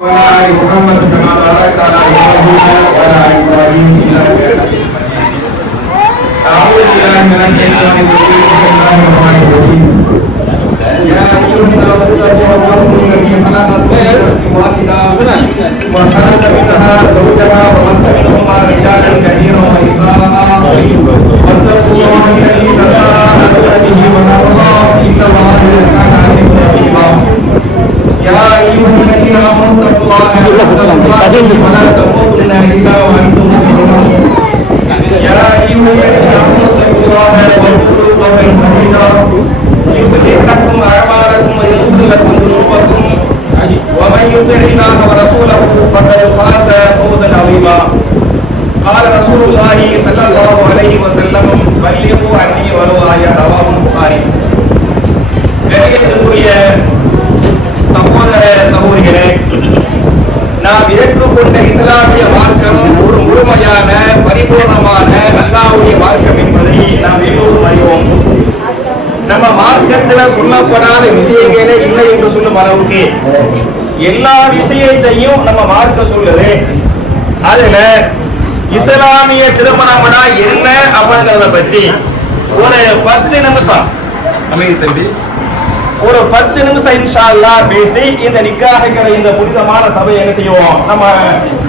محمد كما باركت على ابراهيم وعلى ابراهيم انك حميد مجيد. اعوذ بالله من الشيطان الرجيم. بسم الله الرحمن الرحيم. يا ايها الناس اتقوا ربكم الذي خلقكم من نفس واحده وخلق منها زوجها وبث منهما رجالا كثيرا ونساء واتقوا الله الذي تساءلون به والارحام ان الله كان عليكم رقيبا. يا أيها الذين آمنوا اتقوا الله حق تقاته ولا تموتن إلا وأنتم مسلمون. يا أيها الذين آمنوا اتقوا الله وقولوا قولا سديدا يصلح لكم أعمالكم ويغفر لكم ذنوبكم ومن يطع الله ورسوله فقد فاز فوزا عظيما. قال رسول الله صلى الله عليه وسلم بلغوا عني ولو آية. رواه البخاري. கணியத்திற்குரிய சகோதர சகோதரிகளே, நாம் ஏற்றுக்கொண்ட இஸ்லாமிய மார்க்கம் ஒரு முழுமையான பரிபூர்ணமான அல்லாஹ்வுடைய மார்க்கம் என்பதை நாம் எல்லோரும் அறிவோம். நம்ம மார்க்கத்தில் சொல்லப்படாத விஷயங்களே இல்லை என்று சொல்லும் அளவுக்கு எல்லா விஷயத்தையும் நம்ம மார்க்க சொல்லுது. அதுல இஸ்லாமிய திருமணம்னா என்ன அப்படிங்கிறத பத்தி ஒரு 10 நிமிஷம் அமைதி தம்பி ஒரு 10 நிமிஷம் இன்ஷா அல்லாஹ் பேசி இந்த நிக்காஹ்ங்கிற இந்த புனிதமான சபையை என்ன செய்வோம், நம்ம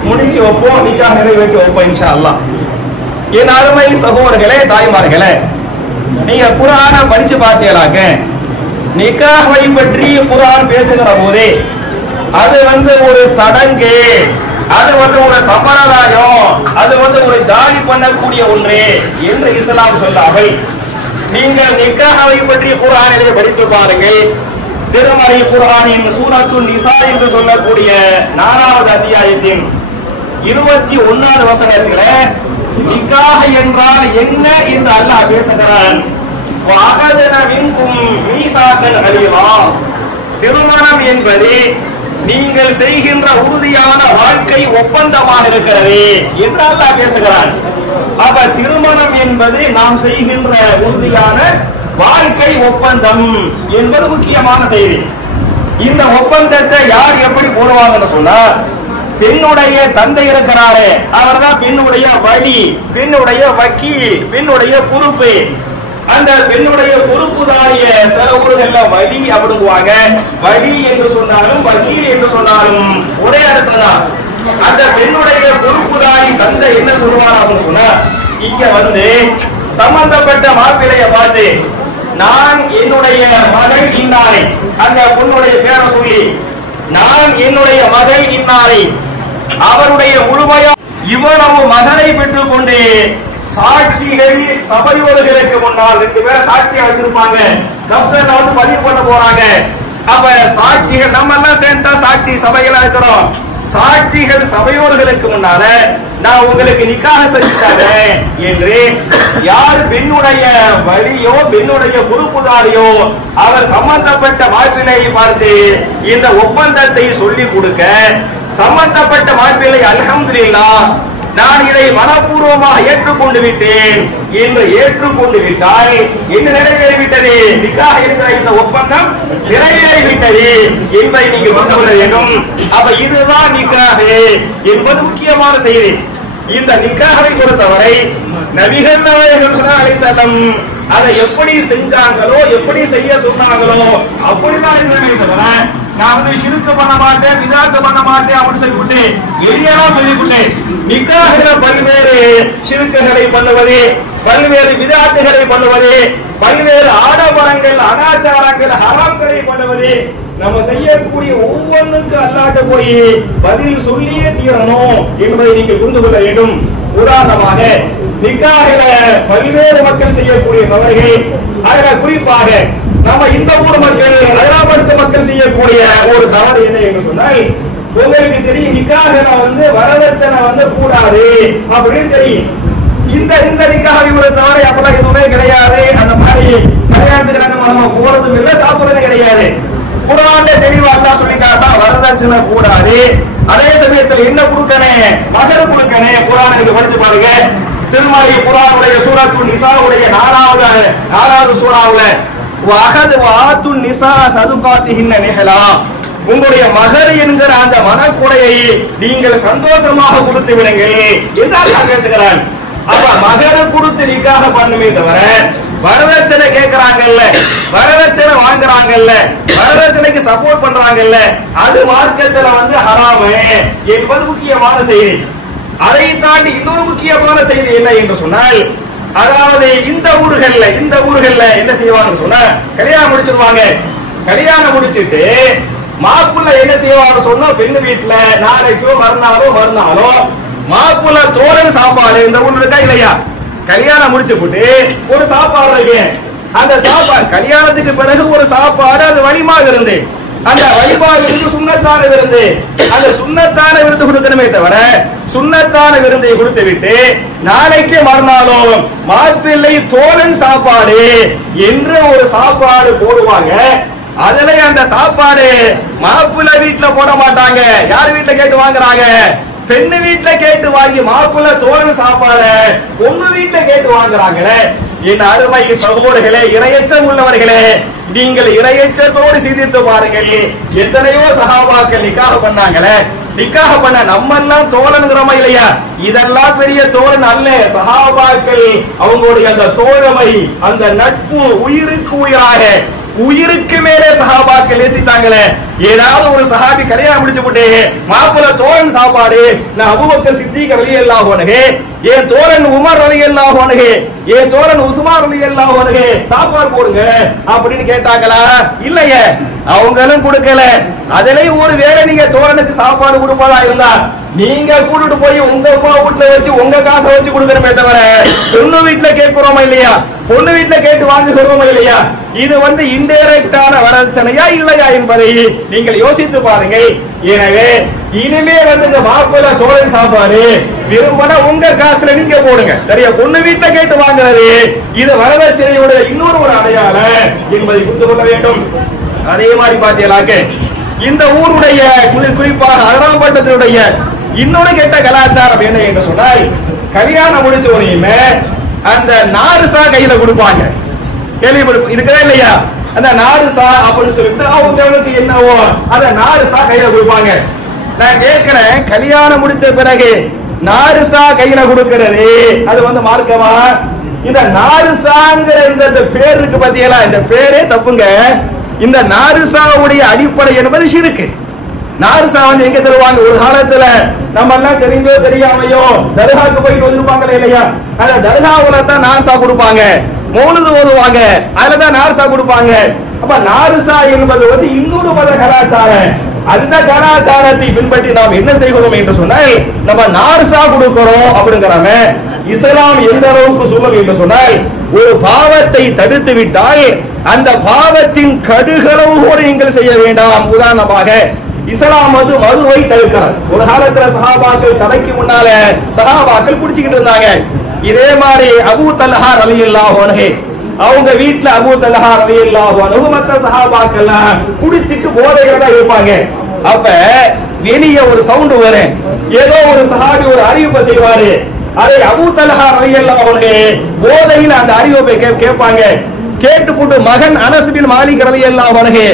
முடிச்சு வைப்போம், நிக்காஹ் நிறைவேற்றி வைப்போம் இன்ஷா அல்லாஹ். என் அருமை சகோதரர்களே, தாய்மார்களே, நீங்க குர்ஆனை படிச்சு பார்த்தீங்களாக்க நிக்காஹை பற்றி குர்ஆன் பேசுகிற போதே அது ஒரு சடங்கு, அது ஒரு சம்பிரதாயம், அது ஒரு ஜாலி பண்ணக்கூடிய ஒன்று என்று இஸ்லாம் சொல்லாமல் நீங்கள் நிக்காஹை பற்றி குர்ஆனிலே படித்து பாருங்கள். திருமறை குர்ஆனின் சூரத்துன் நிசா என்று சொல்லக்கூடிய 4வது அத்தியாயத்தின் 21வது வசனத்திலே நிக்காஹ் என்றால் என்ன என்று அல்லாஹ் பேசுகிறான். வஅஹதன மின்கும் மீசாகன் அலீமா. திருமணம் என்பது நீங்கள் செய்கின்ற உறுதியான வாழ்க்கை ஒப்பந்தமாக இருக்கிறது என்று அல்லாஹ் பேசுகிறான். அப்ப திருமணம் என்பது நாம் செய்கின்ற உறுதியான வாழ்க்கை ஒப்பந்தம் என்பது முக்கியமான செய்தி. இந்த ஒப்பந்தத்தை யார் எப்படி போடுவாங்கன்னு சொன்னா, பெண்ணுடைய தந்தை இருக்கிறாரே அவர் தான் பெண்ணுடைய வழி, பெண்ணுடைய வக்கீல், பெண்ணுடைய பொறுப்பு. அந்த பெண்ணுடைய பொறுப்புதாரிய சில ஊர்கள்ல வழி அப்படிங்குவாங்க. வழி என்று சொன்னாலும் வக்கீல் என்று சொன்னாலும் ஒரே இடத்துல தான். அந்த பெண்ணுடைய பொறுப்புதாரி தந்தை என்ன சொல்லுவார் அப்படின்னு சொன்னா, இங்க சம்பந்தப்பட்ட மாப்பிள்ளைய பார்த்து நான் என்னுடைய மகள் இன்னாரை, அந்த பொண்ணுடைய பேரை சொல்லி நான் என்னுடைய மகள் இன்னாரை அவருடைய முழுமையா இவ்வளவு மகனை பெற்றுக் கொண்டு சாட்சிகள் சபையோர்களுக்கு முன்னால் 2 பேரை சாட்சியா வச்சிருப்பாங்க, தப்தர்ல பதிவு பண்ண போறாங்க. அப்ப சாட்சிகள் நம்ம எல்லாம் சேர்ந்தா சாட்சி சபைகளா இருக்கிறோம். சாட்சிகள் சபையோர்களுக்கு முன்னால நான் உங்களுக்கு நிக்காஹ் செஞ்சுட்டேன் என்று யார் பெண்ணுடைய வழியோ பெண்ணுடைய பொறுப்புதாரியோ அவர் சம்பந்தப்பட்ட மாப்பிள்ளையை பார்த்து இந்த ஒப்பந்தத்தை சொல்லி கொடுக்க, சம்பந்தப்பட்ட மாப்பிள்ளை அல்ஹம்துலில்லாஹ் நான் இதை மனப்பூர்வமாக ஏற்றுக்கொண்டு விட்டேன் என்று ஏற்றுக்கொண்டு விட்டால் என்ன நிறைவேறிவிட்டது, நிக்காஹ் இருக்கிற இந்த ஒப்பந்தம் நிறைவேறிவிட்டது என்பதை நீங்கள் கொண்டு கொள்ள வேண்டும். அப்ப இதுதான் நிக்காஹ் என்பது முக்கியமான செய்தி. இந்த நிக்காஹை பொறுத்தவரை நபிகள் நாயகம் ஸல்லல்லாஹு அலைஹி வஸல்லம் அதை எப்படி செஞ்சாங்களோ, எப்படி செய்ய சொன்னாங்களோ அப்படிதான் இருக்கிறேன். நான் ஷிர்க் பண்ண மாட்டேன், பிதாத் பண்ண மாட்டேன் அப்படின்னு சொல்லிவிட்டு வெளியெல்லாம் சொல்லிவிட்டேன். நிக்காஹ்ல பல்வேறு ஷிர்க்குகளை பண்ணுவது, பல்வேறு பிதாத்துகளை பண்ணுவது, பல்வேறு ஆடம்பரங்கள், அனாச்சாரங்கள், ஹராம்களை பண்ணுவது, நம்ம செய்யக்கூடிய ஒவ்வொன்றுக்கு அல்லாஹ்ட்ட போய் பதில் சொல்லியே தீரணும் என்பதை நீங்கள் புரிந்து கொள்ள வேண்டும். உதாரணமாக நிக்காஹ்ல பல்வேறு மக்கள் செய்யக்கூடிய தவறுகள், அதுல குறிப்பாக நம்ம இந்த ஊர் மக்கள், ஹைதராபாத் மக்கள் செய்யக்கூடிய ஒரு தவறு என்ன என்று சொன்னால், உங்களுக்கு தெரியும் நிக்காஹ்ல வரதட்சணை கூடாது அப்படின்னு தெரியும். இந்த நிக்காஹ் ஒரு தவறு அப்பெல்லாம் எதுவுமே கிடையாது. அந்த மாதிரி கல்யாணத்துக்கு நம்ம போறதும் இல்லை, சாப்பிடுறதும் கிடையாது. குர்ஆன்ல தெளிவா அல்லாஹ் சொல்லிட்டாட்டா வரதட்சணை கூடாது. அதே சமயத்தில் என்ன கொடுக்கணும், மகர் கொடுக்கணும். குர்ஆனை நீங்க படிச்சு பாருங்க. திருமறை குர்ஆனுடைய சூரத்துன் நிசாவுடைய 4வது சூராவுல வஅஹது வஆத்துன் நிசா சதுகாத்திஹின்ன நிஹலா. உங்களுடைய மகர் என்கிற அந்த மனக்குறையை நீங்கள் சந்தோஷமாக கொடுத்து விடுங்கள் என்றால் பேசுகிறான். அப்ப மகரை கொடுத்து நிக்காக பண்ணுமே தவிர வரதட்சணை கேட்கிறாங்கல்ல, வரதட்சணை வாங்குறாங்கல்ல, வரதட்சணைக்கு சப்போர்ட் பண்றாங்கல்ல, அது மார்க்கத்துல ஹராமு என்பது முக்கியமான செய்தி. அதை தாண்டி இன்னொரு முக்கியமான செய்தி என்ன என்று சொன்னால், அதாவது இந்த ஊர்கள்ல என்ன செய்வாங்கன்னு சொன்னா கல்யாணம் முடிச்சிருவாங்க. கல்யாணம் முடிச்சிட்டு மாப்பிள்ளை என்ன செய்வாங்க சொன்னா, பெண்ணு வீட்டுல நாளைக்கோ மறுநாளோ மாப்பிள்ளை தோரன் சாப்பாடு இந்த ஊர்ல இருக்கா இல்லையா, கல்யாணம் முடிச்சு போட்டு ஒரு சாப்பாடு இருக்கு. அந்த சாப்பாடு கல்யாணத்துக்கு பிறகு ஒரு சாப்பாடு, அது வழிமாக இருந்து அந்த வழிபாடு இருந்து சுண்ணத்தான விருந்து, அந்த சுண்ணத்தான விருந்து கொடுக்கணுமே தவிர சுண்ணத்தான விருந்தை கொடுத்து விட்டு நாளைக்கு மறுநாளும் மாப்பிள்ளை தோரன் சாப்பாடு என்று ஒரு சாப்பாடு போடுவாங்க. அதுல அந்த சாப்பாடு மாப்பிள்ளை வீட்டுல போட மாட்டாங்க. யார் வீட்டுல கேட்டு வாங்குறாங்க? பெண்ணு வீட்டுல கேட்டு வாங்கி மாப்பிள்ளை தோரன் சாப்பாடு பொண்ணு வீட்டுல கேட்டு வாங்குறாங்களே. என் அருமை சகோதரர்களே, இறையச்சம் உள்ளவர்களே, நீங்கள் இறையச்சத்தோடு சிந்தித்து பாருங்கள். எத்தனையோ சஹாபாக்கள் நிக்காஹ் பண்ணாங்களே, நிக்காஹ் பண்ண நம்ம எல்லாம் தோழனுங்கிறோமா இல்லையா? இதெல்லாம் பெரிய தோழன் அல்ல. சஹாபாக்கள் அவங்களுடைய அந்த தோழமை, அந்த நட்பு உயிருக்கு உயிராக, உயிருக்கு மேலே சஹாபாக்கள் நேசித்தாங்களே. ஏதாவது ஒரு சஹாபி கல்யாணம் முடிச்சு போட்டு மாப்பிள்ளை தோழன் சாப்பாடு, நான் அபூபக்கர் சித்திக் ரலியல்லாஹு அன்ஹு, என் தோழன் உமர் ரலியல்லாஹு அன்ஹு, என் தோழன் உஸ்மான் ரலியல்லாஹு அன்ஹு சாப்பாடு போடுங்க அப்படின்னு கேட்டாங்களா? இல்லையே, அவங்களும் கொடுக்கல. அதுலயும் ஒரு வேளை நீங்க தோழனுக்கு சாப்பாடு கொடுப்பதா இருந்தா நீங்க கூட்டிட்டு போய் உங்க அம்மா வீட்டுல வச்சு உங்க காசை வச்சு கொடுக்கணுமே தவிர பொண்ணு வீட்டுல கேட்கிறோமா இல்லையா, பொண்ணு வீட்டுல கேட்டு வாங்குகிறோமா இல்லையா? இது இன்டைரக்டான வரதட்சணையா இல்லையா என்பதை நீங்கள் யோசித்து பாருங்கள். எனவே இனிமே இந்த மாப்பிள்ளை தோழன் சாப்பாடு விரும்பினா உங்க காசுல நீங்க போடுங்க, சரியா? பொண்ணு வீட்டுல கேட்டு வாங்குறது இது வரதட்சணையோட இன்னொரு ஒரு அடையாளம் என்பதை புரிந்து கொள்ள வேண்டும். அதே மாதிரி பாத்தீங்களாக்க இந்த ஊருடைய குறிப்பாக அகராம்பட்டத்தினுடைய இன்னொரு கெட்ட கலாச்சாரம் என்ன என்று சொன்னால், கல்யாணம் முடிச்ச உடனே அந்த நாருசா கையில கொடுப்பாங்க. கேள்விப்படு இருக்கிறா இல்லையா? அந்த நாருசா அப்படின்னு சொல்லிட்டு அவங்களுக்கு என்னவோ அந்த நாருசா கையில கொடுப்பாங்க. நான் கேட்கிறேன், கல்யாணம் முடிச்ச பிறகு நாருசா கையில கொடுக்கிறது அது மார்க்கமா? இந்த நாருசாங்கிற இந்த பேர் இருக்கு பாத்தீங்களா, இந்த பேரே தப்புங்க. இந்த நாருசாவுடைய அடிப்படை என்பது ஷிர்க். நாருசா எங்க தருவாங்க? ஒரு காலத்துல நம்ம எல்லாம் தெரிந்தோ தெரியாமையோ தர்காவுக்கு போயிட்டு வந்திருப்பாங்களே இல்லையா, அந்த தர்காவுல தான் நாருசா கொடுப்பாங்க, மௌலிது ஓதுவாங்க, அதுலதான் நாருசா கொடுப்பாங்க. அப்ப நாருசா என்பது இன்னொரு மத கலாச்சாரம். அந்த கலாச்சாரத்தை பின்பற்றி நாம் என்ன செய்கிறோம் என்று சொன்னால், நம்ம நாருசா கொடுக்கிறோம் அப்படிங்கிறாம இஸ்லாம் எந்த அளவுக்கு சொல்லும் என்று சொன்னால், ஒரு பாவத்தை தடுத்து விட்டால் அந்த பாவத்தின் கடுகளவு கூட நீங்கள் செய்ய வேண்டாம். உதாரணமாக இஸ்லாம் மதுவை தடுக்கிறார். ஒரு காலத்துல சஹாபாக்கள் தலைக்கு முன்னால சஹாபாக்கள் குடிச்சுக்கிட்டு இருந்தாங்க. இதே மாதிரி அபூ தல்ஹா ரலியல்லாஹு அன்ஹு, அவங்க வீட்டுல அபூ தல்ஹா ரலியல்லாஹு அன்ஹு மற்ற சஹாபாக்கள் குடிச்சிட்டு போதையில தான் இருப்பாங்க. அப்ப வெளியே ஒரு சவுண்ட் வரும், ஏதோ ஒரு சஹாபி ஒரு அறிவிப்பை செய்வாரு. அதை அபூ தல்ஹா ரலியல்லாஹு அன்ஹு போதையில் அந்த அறிவிப்பை கேட்பாங்க. கேட்டு போட்டு மகன் அனஸ் பின் மாலிக் ரலியல்லாஹு அன்ஹு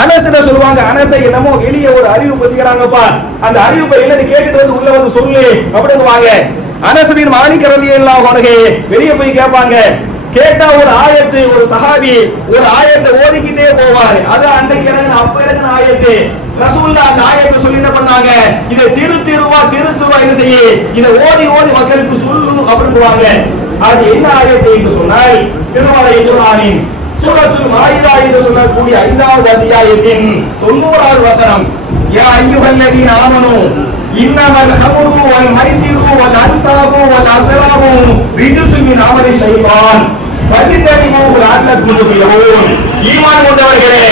அனஸ்ட சொல்லுவாங்க, அனஸை என்னமோ வெளியே ஒரு அறிவிப்பு செய்யறாங்கப்பா, அந்த அறிவிப்பை என்னன்னு கேட்டுட்டு உள்ள சொல்லு அப்படிங்குவாங்க. அனஸ் பின் மாலிக் ரலியல்லாஹு அன்ஹு வெளியே போய் கேட்பாங்க. கேட்டா ஒரு ஆயத்து, ஒரு சஹாபி ஒரு ஆயத்தை ஓதிக்கிட்டே போவாரு. அது அன்றைக்கு இறங்கின அப்ப இறங்கின ஆயத்து. ரசூலுல்லாஹ் அந்த ஆயத்தை சொல்லி என்ன பண்ணாங்க, இதை திருத்துருவா என்ன செய்ய, இதை ஓதி மக்களுக்கு சொல்லு அப்படிங்குவாங்க. அது என்ன ஆயத்து என்று சொன்னால், திருமலை குர்ஆனின் சூரத்துல் மாயிதா என்று சொல்லக்கூடிய 5வது அத்தியாயத்தின் 90வது வசனம், யா அய்யுஹல்லதீன ஆமனூ இன்னமல் ஹம்ரு வல் மைசிரு வல் அன்சாபு வல் அஸ்லாமு ரிஜ்சும் மின் அமலி ஷைத்தான் ஃபஜ்தனிபூஹு லஅல்லக்கும் துஃப்லிஹூன். ஈமான் கொண்டவர்களே,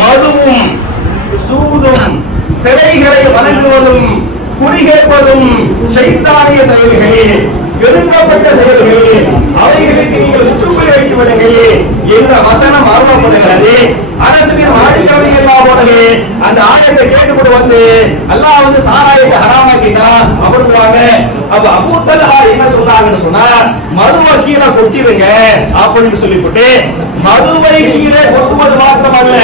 மதுவும் சூதும் சிலைகளை வணங்குவதும் குறிகேட்பதும் ஷைத்தானிய செயல்கள், வெறுக்கப்பட்ட செயல்கள், அவைகளுக்கு நீங்கள் முற்றுப்புள்ளி வைத்து விடுங்கள் என்ற வசனம் ஆர்வப்படுகிறது. அனஸ் பின் மாலிக் ரலியல்லாஹு அன்ஹு அந்த ஆயத்தை கேட்டுவிட்டு அல்லாஹ் சாராயத்தை ஹராமாக்கிட்டான் அப்படிங்குவாங்க. அப்ப அபூ தல்ஹா என்ன சொன்னாங்கன்னு சொன்னா, மதுவை கீழே கொட்டிடுங்க அப்படின்னு சொல்லிவிட்டு, மதுவை கீழே கொட்டுவது மாத்திரமல்ல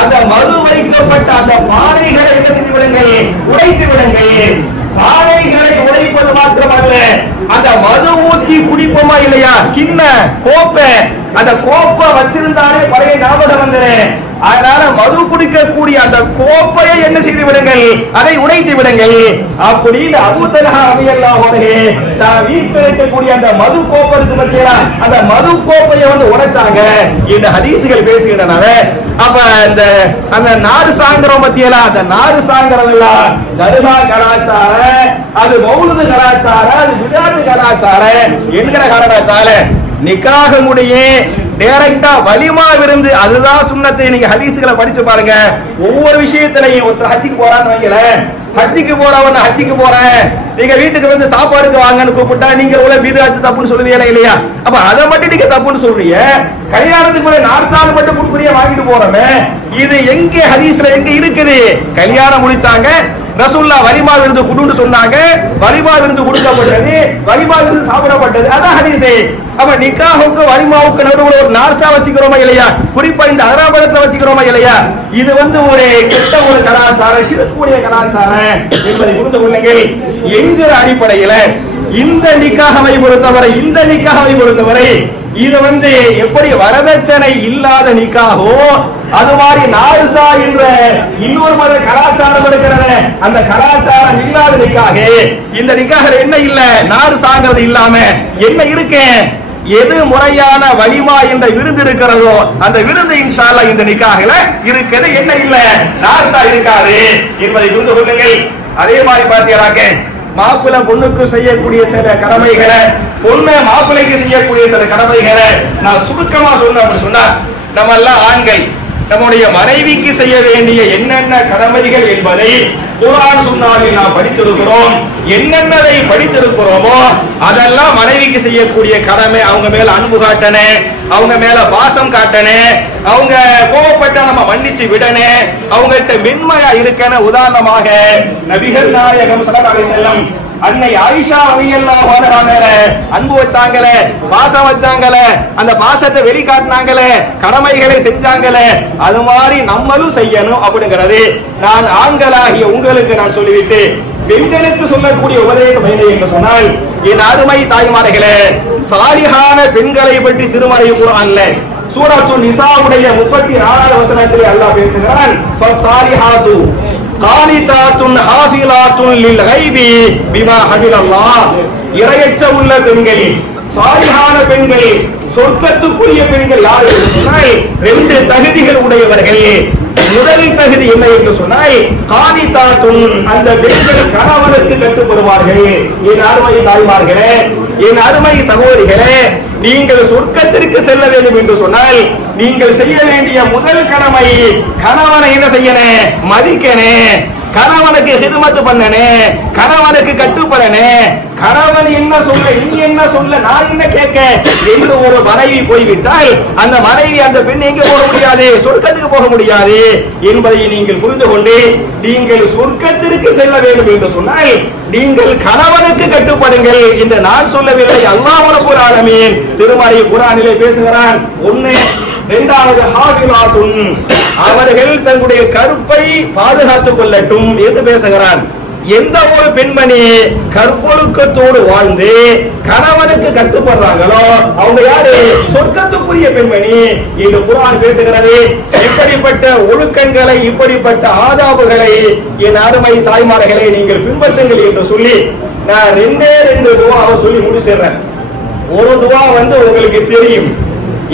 அந்த மது வைக்கப்பட்ட அந்த பானைகளை என்ன செய்து விடுங்கள், உடைத்து விடுங்கள். பானைகளை உடைப்பது மாத்திரமல்ல, அந்த மது ஊத்தி குடிப்போமா இல்லையா, கிண்ண கோப்பை, அந்த கோப்பை வச்சிருந்தாலே பழைய ஞாபகம் வந்துரு. அதனால மது குடிக்கக்கூடிய அந்த கோப்பையை என்ன செய்து விடுங்கள், அதை உடைத்து விடுங்கள். அப்படின்னு அபூ தல்ஹா ரலியல்லாஹு அன்ஹு தான் வீட்டில் இருக்கக்கூடிய அந்த மது கோப்பை இருக்கு பத்தியா, அந்த மது கோப்பையை வந்து உடைச்சாங்க. இந்த ஹதீஸ்கள் பேசுகின்றன. அப்ப இந்த அந்த நாடு சாங்கரம் பத்தியெல்லாம், அந்த நாடு சாங்கரம் எல்லாம் தர்கா கலாச்சாரம், அது மௌலுது கலாச்சாரம், அது விதாத்து கலாச்சாரம் என்கிற காரணத்தால நிக்காக முடிய டைரக்டா வலிமா விருந்து அதுதான் சுன்னத்தை. நீங்க ஹதீஸ்களை படிச்சு பாருங்க. ஒவ்வொரு விஷயத்திலையும் ஒருத்தர் ஹஜ்ஜுக்கு போறான்னு வைக்கல, ஹஜ்ஜுக்கு போறவன் ஹஜ்ஜுக்கு போறேன், நீங்க வீட்டுக்கு வந்து சாப்பாடுக்கு வாங்கன்னு கூப்பிட்டா நீங்க உள்ள பிதுஅத் தப்புன்னு சொல்லுவீங்களா இல்லையா? அப்ப அதை மட்டும் நீங்க தப்புன்னு சொல்றீங்க. கல்யாணத்துக்கு போய் நார்சால் மட்டும் கொடுக்குறிய வாங்கிட்டு போறோமே, இது எங்க ஹதீஸ்ல எங்க இருக்குது? கல்யாணம் முடிச்சாங்க, ரசூல்லா வலிமா விருந்து குடுன்னு சொன்னாங்க, வலிமா விருந்து கொடுக்கப்பட்டது, வலிமா விருந்து சாப்பிடப்பட்டது, அதான் ஹதீஸ். அப்ப நிக்காஹுக்கு வலிமாவுக்கு நடுவுல ஒரு நார்சா வச்சுக்கிறோமா இல்லையா? குறிப்பா இந்த அராபகத்தை வச்சுக்கிறோமா இல்லையா? இது வந்து ஒரு கெட்ட ஒரு கலாச்சாரம், சிறுக்குடைய கலாச்சாரம் என்பதை புரிந்து கொள்ளுங்கள். என்கிற அடிப்படையில இந்த நிக்காஹை பொறுத்தவரை இது வந்து எப்படி வரதட்சணை இல்லாத நிக்காஹோ அது மாதிரி நார்சா என்ற இன்னொரு மத கலாச்சாரம் இருக்கிறது, அந்த கலாச்சாரம் இல்லாத நிக்காஹ். இந்த நிக்காஹ்ல என்ன இல்ல, நார்சாங்கிறது இல்லாம என்ன இருக்கு, எது முறையான வலிமா என்ற விருந்து இருக்கிறதோ அந்த விருந்து இன்ஷா அல்லாஹ் இந்த நிக்காஹ்ல இருக்குது. என்ன இல்ல, நார்சா இருக்காது என்பதை புரிந்து கொள்ளுங்கள். அதே மாதிரி பாத்தீங்கன்னாக்க மாப்பிள்ளை பொண்ணுக்கு செய்யக்கூடிய சில கடமைகளை, பொண்ணு மாப்பிள்ளைக்கு செய்யக்கூடிய சில கடமைகளை நான் சுருக்கமா சொன்னேன். அப்படி சொன்னா நம்ம எல்லாம் ஆண்கள் நம்முடைய மனைவிக்கு செய்ய வேண்டிய என்னென்ன கடமைகள் என்பதை குர்ஆன் சுன்னாவில் நாம் படித்திருக்கிறோம். என்னென்னதை படித்திருக்கிறோமோ அதெல்லாம் மனைவிக்கு செய்யக்கூடிய கடமை. அவங்க மேல அன்பு காட்டணும், அவங்க மேல பாசம் காட்டணும், அவங்க கோபப்பட்ட நம்ம மன்னிச்சு விடணும், அவங்கள்ட்ட மென்மையா இருக்கணும். உதாரணமாக நபிகள் நாயகம் ஸல்லல்லாஹு அலைஹி வஸல்லம் அன்னை ஆயிஷா ரலியல்லாஹு அன்ஹா மேல அன்பு வச்சாங்களே, பாசம் வச்சாங்களே, அந்த பாசத்தை வெளிக்காட்டினாங்களே, கடமைகளை செஞ்சாங்களே, அது மாதிரி நம்மளும் செய்யணும் அப்படிங்கிறது நான் ஆண்களாகிய உங்களுக்கு நான் சொல்லிவிட்டு பெண்களுக்கு சொல்லக்கூடிய உபதேசம் என்ன என்று சொன்னால், என் அருமை தாய்மார்களே, சாலிஹான பெண்களை பற்றி திருமறை குர்ஆன்ல சூரத்துன் நிசாவுடைய 34வது வசனத்திலே அல்லாஹ் பேசுகிறான், ஃபஸாலிஹாத்து கானிதாத்துன் ஹாஃபிலாத்துன் லில் கைபி பிமா ஹபிலல்லாஹ். இறையச்ச உள்ள பெண்கள், சாலிஹான பெண்கள், சொர்க்கத்துக்குரிய பெண்கள் யார் என்று சொன்னால் ரெண்டு தகுதிகள் உடையவர்கள். முதல் தகுதி என்ன என்று சொன்னால் கானிதாத்துன், அந்த பெண்கள் கணவனுக்கு கட்டுப்படுவார்கள். என் அருமை தாய்மார்களே, என் அருமை சகோதரிகளே, நீங்கள் சொர்க்கத்திற்கு செல்ல வேண்டும் என்று சொன்னால் நீங்கள் செய்ய வேண்டிய முதல் கடமை கணவனை என்ன செய்யணும், மதிக்கணும், கணவனுக்கு ஹிதுமத் பண்ணணும், கணவனுக்கு கட்டுப்படணும். கணவன் என்ன சொல்ல, நீ என்ன சொல்ல, நான் என்ன கேட்க என்று ஒரு மனைவி போய்விட்டால் அந்த மனைவி அந்த பெண் எங்க போக முடியாது, சொர்க்கத்துக்கு போக முடியாது என்பதை நீங்கள் புரிந்து கொண்டு நீங்கள் சொர்க்கத்திற்கு செல்ல வேண்டும் என்று சொன்னால் நீங்கள் கணவனுக்கு கட்டுப்படுங்கள் என்று நான் சொல்லவில்லை, அல்லாஹ் ரப்பல் ஆலமீன் திருமறை குர்ஆனிலே பேசுகிறான். ஒன்று. இரண்டாவது, ஹாஃபிலாத்துன், அவர்கள் தங்களுடைய கற்பை பாதுகாத்துக் கொள்ளட்டும் என்று பேசுகிறான். எந்த ஒரு பெண்மணி கற்பொழுக்கத்தோடு வாழ்ந்து கணவனுக்கு கட்டுப்படுறாங்களோ அவங்க யாரு, சொர்க்கத்துக்குரிய பெண்மணி என்று குர்ஆன் பேசுகிறது. இப்படிப்பட்ட ஒழுக்கங்களை, இப்படிப்பட்ட ஆதாபுகளை என் அருமை தாய்மார்களை நீங்கள் பின்பற்றுங்கள் என்று சொல்லி நான் ரெண்டே துவாவை சொல்லி முடிச்சிடுறேன். ஒரு துவா வந்து உங்களுக்கு தெரியும்.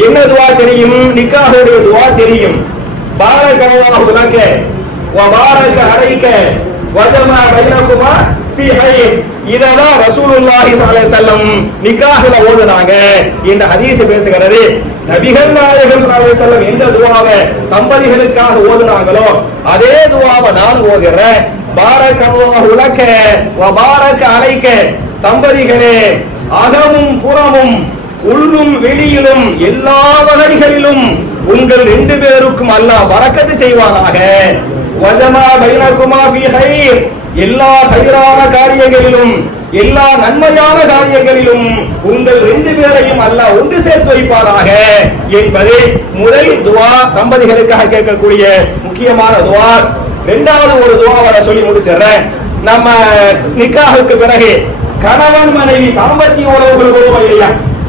என்ன துவா தெரியும்? நிக்காஹுடைய துவா தெரியும். பாரக்கல்லாஹு லக வ பாரக அலைக வ ஜமா பைனகுமா ஃபீ ஹைர். இதெல்லாம் ரசூலுல்லாஹி ஸல்லல்லாஹு அலைஹி வஸல்லம் நிக்காஹ்ல ஓதுனாங்க இந்த ஹதீஸ் பேசுகிறது. நபிகள் நாயகம் ஸல்லல்லாஹு அலைஹி வஸல்லம் எந்த துவாவை தம்பதிகளுக்காக ஓதுனாங்களோ அதே துவாவை நான் ஓதுறேன். பாரக்கல்லாஹு லக வ பாரக அலைக. தம்பதிகளே, அகமும் புறமும் உள்ளும் வெளியிலும் எல்லா வகைகளிலும் உங்கள் ரெண்டு பேருக்கும் அல்லாஹ் பரக்கத்து செய்வானாக. வஜமா பைனகுமா ஃபீ ஹைர். எல்லா ஹைரான காரியங்களிலும் எல்லா நன்மையான காரியங்களிலும் உங்கள் 2 பேரையும் அல்லாஹ் ஒன்று சேர்த்து வைப்பாராக என்பது முதல் துஆ, தம்பதிகளுக்காக கேட்கக்கூடிய முக்கியமான துஆ. இரண்டாவது ஒரு துஆவை சொல்லி முடிச்சிடுறேன். நம்ம நிக்காஹுக்கு பிறகு கணவன் மனைவி தாம்பத்திய உறவுகள் கொள்வோம் இல்லையா,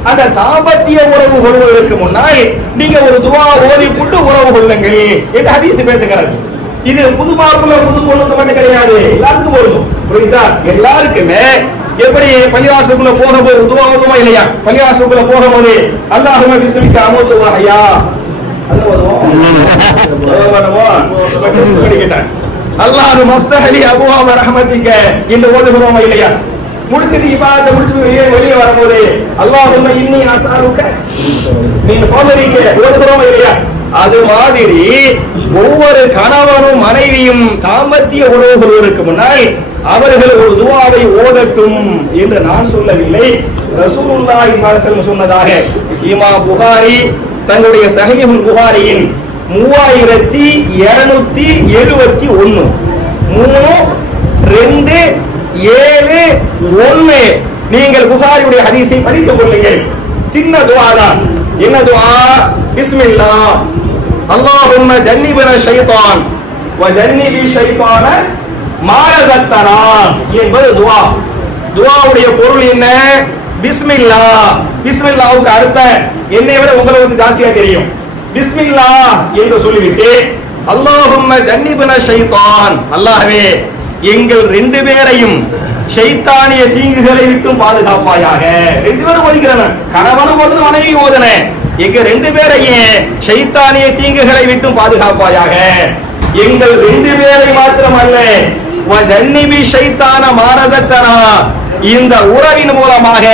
அந்த தாம்பத்திய உறவு கொள்வதற்கு முன்னால் நீங்க ஒரு துஆ ஓதி கொண்டு உறவு கொள்ளுங்கள் என்று ஹதீஸ் பேசுகிறது. இது புது மாப்பிள்ளை புது பொண்ணுக்கு மட்டும் கிடையாது, எல்லாருக்கும் பொருந்தும். புரியுதா? எல்லாருக்குமே எப்படி பள்ளிவாசலுக்குள்ள போகும்போது துஆ ஓதுமா இல்லையா, பள்ளிவாசலுக்குள்ள போகும்போது அல்லாஹும்ம பிஸ்மிக அமூது வ அஹ்யா அல்லாஹ் அல்லாஹு மஃப்தஹ் லி அபுவாப ரஹ்மத்திக இந்த ஓதுகிறோமா இல்லையா, முடிச்சிட்டு இபாதத்தை முடிச்சு வெளியே வரும்போது அல்லாஹும்ம இன்னி அஸ்அலுக மின் ஃபضلிக ஓதுகிறோமா இல்லையா. அது மாதிரி ஒவ்வொரு கணவனும் மனைவியும் தாம்பத்திய உறவு கொள்வதற்கு முன்னால் அவர்கள் ஒரு துஆவை ஓதட்டும் என்று நான் சொல்லவில்லை, ரசூலுல்லாஹி ஸல்லல்லாஹு அலைஹி வஸல்லம் சொன்னதாக இமாம் புகாரி தங்களுடைய ஸஹீஹுல் புகாரியின் 3271 327 நீங்கள் புகாரியுடைய ஹதீஸை படித்துக் கொள்ளுங்கள். சின்ன துஆ தான். என்ன துஆ? பிஸ்மில்லாஹ் அல்லாஹும்ம ஜன்னிபனா ஷைத்தான் வ ஜன்னிபி ஷைத்தான மா ரஸக்தனா என்பது துஆ. துஆவுடைய பொருள் என்ன? பிஸ்மில்லாஹ். பிஸ்மில்லாஹ்வுக்கு அர்த்தம் என்னை விட உங்களுக்கு ஜாஸ்தியா தெரியும். பிஸ்மில்லாஹ் என்று சொல்லிவிட்டு அல்லாஹும்ம ஜன்னிபனா ஷைத்தான், அல்லாஹ்வே எங்கள் 2 பேரையும் ஷைத்தானிய தீங்குகளை விட்டு பாதுகாப்பாயாக. 2 பேரும் ஓதுகிறேன், கணவனும் ஓதுன மனைவி ஓதுன, எங்க 2 பேரையும் ஷைத்தானிய தீங்குகளை விட்டு பாதுகாப்பாயாக. எங்கள் 2 பேரை மாத்திரமல்ல வ ஜன்னிபி ஷைத்தான மா ரஸக்தனா, இந்த உறவின் மூலமாக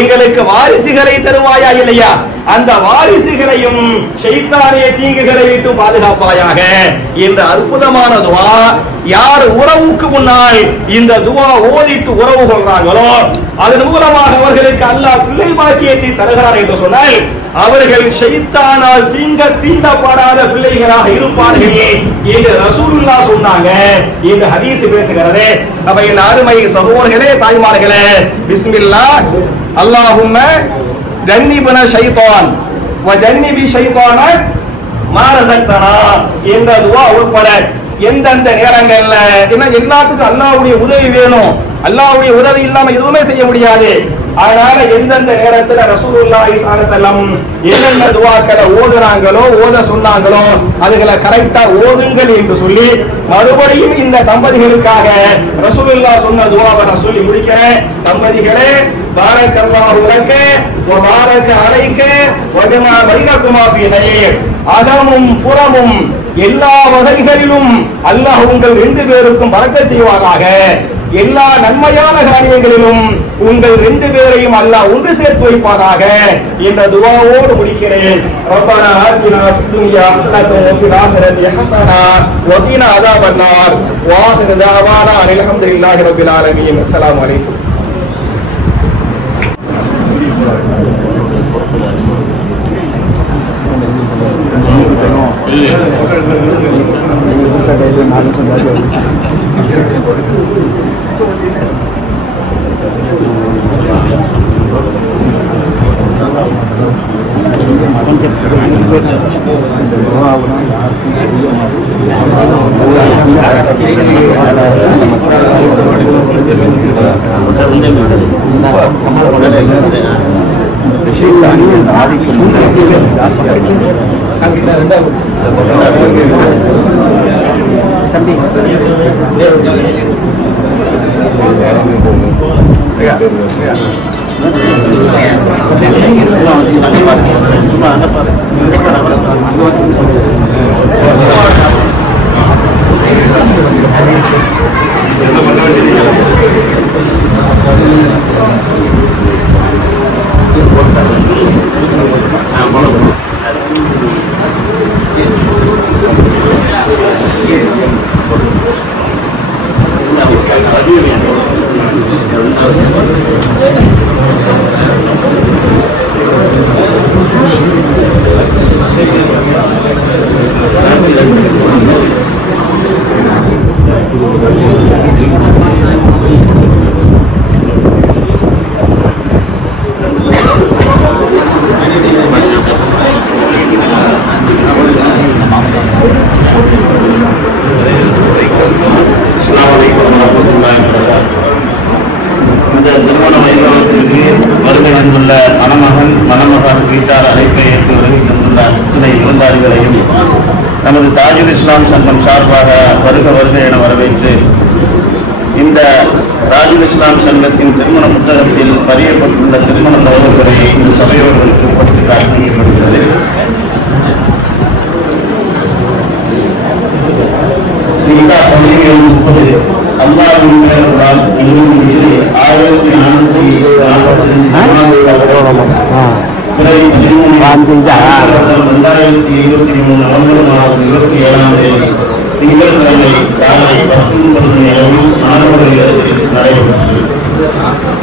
எங்களுக்கு வாரிசுகளை தருவாயா இல்லையா, அந்த வாரிசுகளையும் ஷைத்தானிய தீங்குகளை விட்டு பாதுகாப்பாயாக என்ற அற்புதமான துஆ. யார் உறவுக்கு முன்னால் இந்த துஆ ஓதிட்டு உறவு கொள்றாங்களோ அதன் மூலமாக அவர்களுக்கு அல்லாஹ் பிள்ளை பாக்கியத்தை தருகிறார் என்று சொன்னால் அவர்கள் ஷைத்தானால் தீண்டப்படாத பிள்ளைகளாக இருப்பார்கள் என்று ரசூலுல்லாஹ் சொன்னாங்க. இந்த ஹதீஸ் பேசுகிறது. அப்ப என் அருமை சகோதரர்களே, தாய்மார்களே, பிஸ்மில்லாஹ் அல்லாஹும்ம ஜன்னிபனா ஷைத்தான் வ ஜன்னிபி ஷைத்தான மா ரஸக்தனா என்ற துஆ உட்பட எந்தெந்த நேரங்கள்ல எல்லாத்துக்கும் அல்லாஹ்வுடைய உதவி வேணும், அல்லாஹ்வுடைய உதவி இல்லாம எதுவுமே செய்ய முடியாது. அதனால எந்தெந்த நேரத்துல ரசூலுல்லாஹி ஸல்லல்லாஹு அலைஹி வஸல்லம் என்னென்ன துஆக்களை ஓதுறாங்களோ ஓத சொன்னாங்களோ அதுகளை கரெக்டா ஓதுங்கள் என்று சொல்லி மறுபடியும் இந்த தம்பதிகளுக்காக ரசூலுல்லாஹ் சொன்ன துஆவை நான் சொல்லி முடிக்கிறேன். தம்பதிகளே, பாரக்கல்லாஹு லக வ பாரக அலைக வ ஜமா பைனகுமா ஃபீ ஹைர். அகமும் புறமும் எல்லா வகைகளிலும் அல்லாஹ் உங்கள் 2 பேருக்கும் பரக்கத் செய்வானாக. எல்லா நன்மையான காரியங்களிலும் உங்கள் 2 பேரையும் அல்லாஹ் ஒன்று சேர்த்து வைப்பானாக என்ற துஆவோடு முடிக்கிறேன். ரப்பனா ஆத்தினா ஃபித் துன்யா ஹஸனத்தன் வ ஃபில் ஆখিরাতি ஹஸனா வ கீனா அஸாபன்னார் வ ஆகிரு தஅவானா அல்ஹம்துலில்லாஹி ரப்பில் ஆலமீன். அஸ்ஸலாமு அலைக்கும். இந்த திருமண வைபவத்திற்கு வருகை தந்துள்ள மணமகன் மணமகன் வீட்டார் அழைப்பை ஏற்று வருகை தந்துள்ள அத்தனை விருந்தாளிகளையும் நமது தாஜுல் இஸ்லாம் சங்கம் சார்பாக வருக வருக என வரவேற்று இந்த தாஜுல் இஸ்லாம் சங்கத்தின் திருமண புத்தகத்தில் பதியப்பட்டுள்ள திருமண தகவல்களை இந்த சபையோர்களுக்கு பற்றி காண்பிக்கப்படுகிறது. அல்லாஹ்வின் பெயரால் இன்னும் 1423 நவம்பர் மாதம் 27ஆம் தேதி திங்கட்கிழமை காலை 10:30 அளவில் நாடோடு நடைபெற்றது.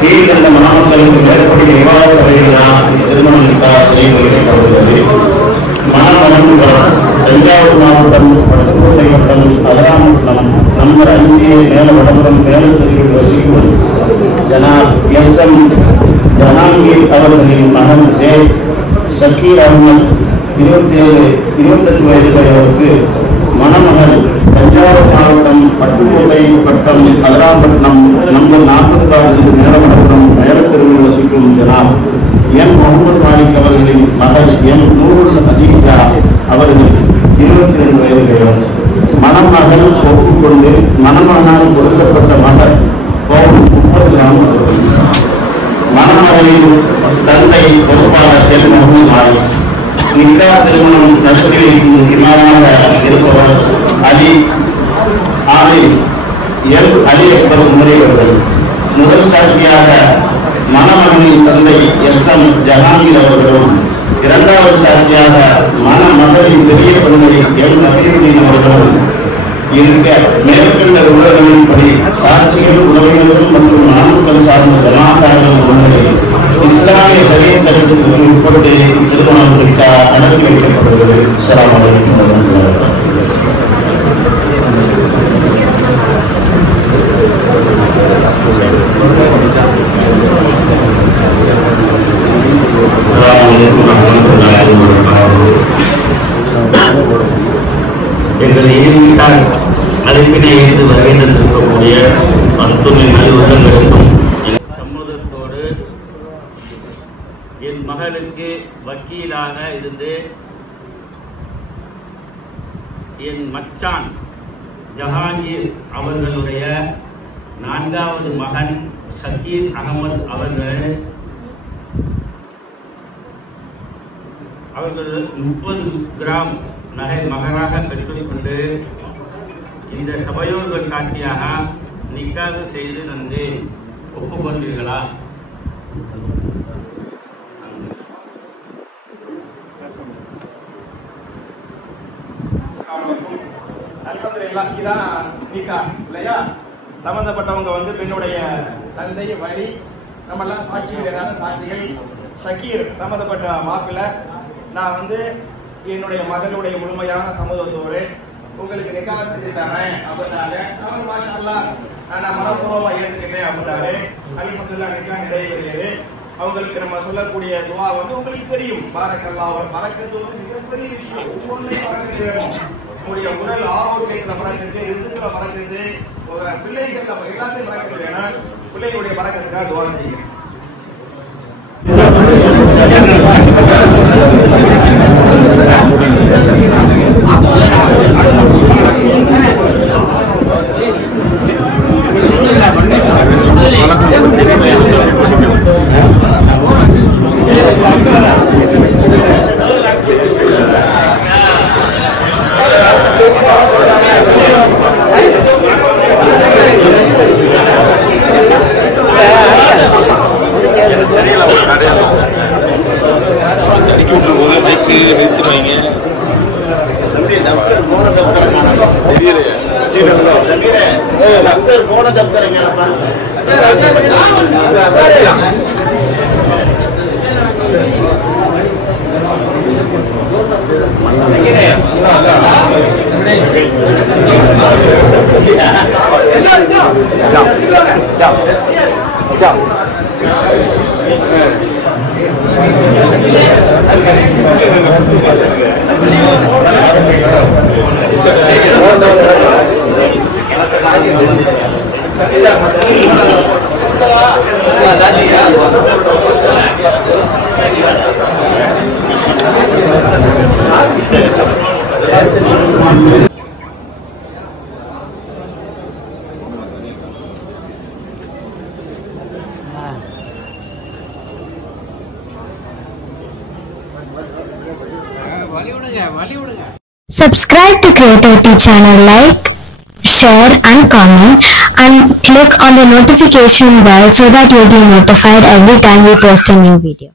கீழ்கண்ட மாணவர்களுக்கு மேற்படி விவாத சபைகளால் திருமண நிக்காஹ் செய்து வைக்கப்படுகிறது. மணமகன் தஞ்சாவூர் மாவட்டம் பட்டுக்கோட்டை வட்டம் அதராமட்டம் நம்பர் 5 மேல வடபுறம் மேலத்தெருவில் வசிக்கும் ஜனாப் எஸ்.எம். ஜஹாங்கீர் அவர்களின் மகன் ஜே ஷக்கீர் அஹ்மத் 27-28 வயதுடையவருக்கு மணமகன் தஞ்சாவூர் மாவட்டம் பட்டுக்கோட்டை வட்டம் அதராமட்டம் நம்பர் 40 மேல வடபுறம் மேலத்தெருவில் வசிக்கும் ஜனாப் எம். முகமது மாலிக் அவர்களின் மகள் எம். நூருல் அதீஜா அவர்கள் 22 வயதுடையவர். மணமகள் ஒப்புக்கொண்டு மணமகனால் கொடுக்கப்பட்ட மகள் பவுன் 30 கிராம். மணமகளின் தந்தை பொறுப்பாளர் எம். முகமது மாலிக். நிக்கா திருமணம் நசுகளின் இமாமாக இருப்பவர் அலி அக்பர் உமரி அவர்கள். முதல் சாட்சியாக மணமகனின் தந்தை எஸ்.எம். ஜஹாங்கீர் அவர்களும், இரண்டாவது சாட்சியாக மணமகளின் பெரிய தந்தை எம். நபீருddin அவர்களும் இருக்க மேற்கண்ட உலகங்களின்படி சாட்சிகள் உறவினர்கள் மற்றும் நாமக்கல் சார்ந்த ஜமாத்தார்கள் முன்னிலையில் இஸ்லாமிய சரியத் சட்டத்திற்கு உட்பட்டு திருமணம் நடத்தி வைக்கப்படுகிறது. அஸ்ஸலாமு அலைக்கும் வரஹ்மத்துல்லாஹி எங்களை ஈடுவிட்டால் அழைப்பினை ஏற்று வருகின்றிருக்கக்கூடிய அத்துணை நல்லுள்ளங்களுக்கும் சம்மதத்தோடு என் மகளுக்கு வக்கீலாக இருந்து என் மச்சான் ஜஹாங்கீர் அவர்களுடைய 4வது மகன் ஷக்கீர் அகமது அவர்கள் 30 கிராம் நகை மகராக பெற்றுக்கொண்டு இந்த சபையோர்கள் சாட்சியாக நிக்காஹ் செய்து தந்து ஒப்புக்கொண்டீர்களா? அல்ஹம்துலில்லாஹ். இதான் நிக்காஹ் இல்லையா? சம்பந்தப்பட்டவங்க பெண்ணுடைய தந்தை வழி நம்ம எல்லாம் சாட்சிகள், ஏதாவது சாட்சிகள். ஷக்கீர் சம்பந்தப்பட்ட மாப்பிள்ள நான் என்னுடைய மகளுடைய முழுமையான சம்மதத்தோடு உங்களுக்கு நிக்காஹ் செஞ்சு தரேன் அப்படின்னாங்க. அவங்க மாஷா அல்லாஹ் நான் மனப்பூர்வமா ஏற்றுக்கிட்டேன் அப்படின்னாரு. அல்ஹம்துலில்லாஹ் நிக்காஹ் நிறைவேறியது. அவங்களுக்கு நம்ம சொல்லக்கூடிய துவா உங்களுக்கு தெரியும். பாரக்கல்லாஹ் பரக்கத்து மிகப்பெரிய விஷயம். ஒவ்வொன்றையும் பரக்கத்து வேணும். உங்களுடைய உடல் ஆரோக்கியத்துல பறக்கிறது, ரிஸ்க்ல பறக்கிறது, பிள்ளைகள் எல்லாத்தையும் பறக்கிறது வேணும். பிள்ளைகளுடைய பறக்கிறதுக்காக துவா செய்யுங்க. Subscribe to Creativity channel, like, share and comment, and click on the notification bell so that you'll be notified every time we post a new video.